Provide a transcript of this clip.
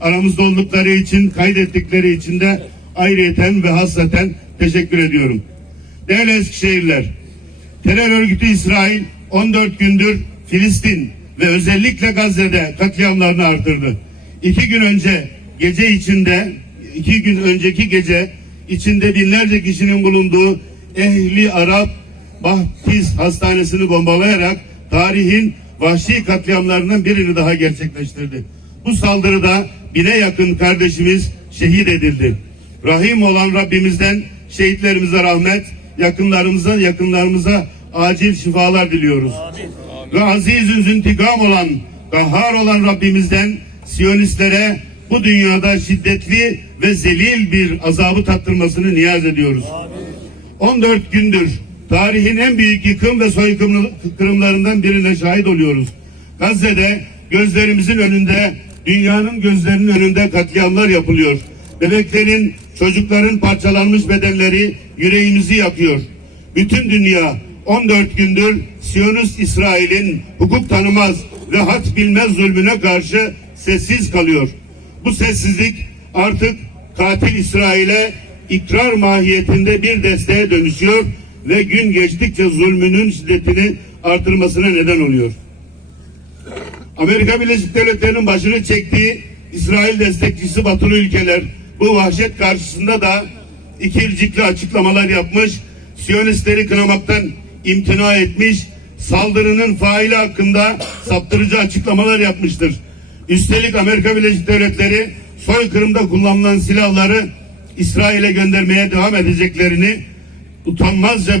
Aramızda oldukları için, kaydettikleri için de ayrıyeten ve hasreten teşekkür ediyorum. Değerli Eskişehirler, terör örgütü İsrail 14 gündür Filistin ve özellikle Gazze'de katliamlarını artırdı. İki gün önce gece içinde, iki gün önceki gece içinde binlerce kişinin bulunduğu Ehli Arap Bahtiz Hastanesi'ni bombalayarak tarihin vahşi katliamlarından birini daha gerçekleştirdi. Bu saldırıda bine yakın kardeşimiz şehit edildi. Rahim olan Rabbimizden şehitlerimize rahmet, yakınlarımıza yakınlarımıza acil şifalar diliyoruz. Ve azizün züntikam olan, kahhar olan Rabbimizden Siyonistlere bu dünyada şiddetli ve zelil bir azabı tattırmasını niyaz ediyoruz. 14 gündür tarihin en büyük yıkım ve soykırımlarından birine şahit oluyoruz. Gazze'de gözlerimizin önünde, dünyanın gözlerinin önünde katliamlar yapılıyor. Bebeklerin, çocukların parçalanmış bedenleri yüreğimizi yakıyor. Bütün dünya 14 gündür Siyonist İsrail'in hukuk tanımaz ve had bilmez zulmüne karşı sessiz kalıyor. Bu sessizlik artık katil İsrail'e ikrar mahiyetinde bir desteğe dönüşüyor ve gün geçtikçe zulmünün şiddetini artırmasına neden oluyor. Amerika Birleşik Devletleri'nin başını çektiği İsrail destekçisi batılı ülkeler bu vahşet karşısında da ikircikli açıklamalar yapmış, Siyonistleri kınamaktan imtina etmiş, saldırının faili hakkında saptırıcı açıklamalar yapmıştır. Üstelik Amerika Birleşik Devletleri soykırımda kullanılan silahları İsrail'e göndermeye devam edeceklerini utanmazca beyan